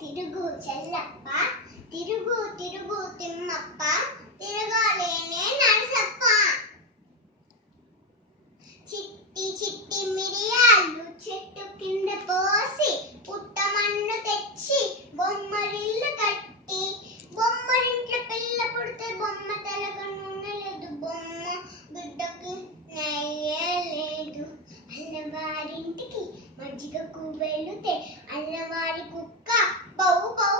తిరుగు చెల్లప్ప తిరుగు తిరుగు తిమ్మప్ప తిరగలేనే నరసప్ప చిట్టి చిట్టి మిరియాలు చెట్టు కింద పోసి పుట్టమన్ను తెచ్చి బొమ్మరిల్లు కట్టి బొమ్మరింట్లో పిల్ల పుడితే బొమ్మ తలకు నూనె లేదు బొమ్మ బిడ్డకి నెయ్యలేదు అల్లవారింటికి మజ్జిగకు వెళితే అల్లవారి కుక్క బౌ బౌ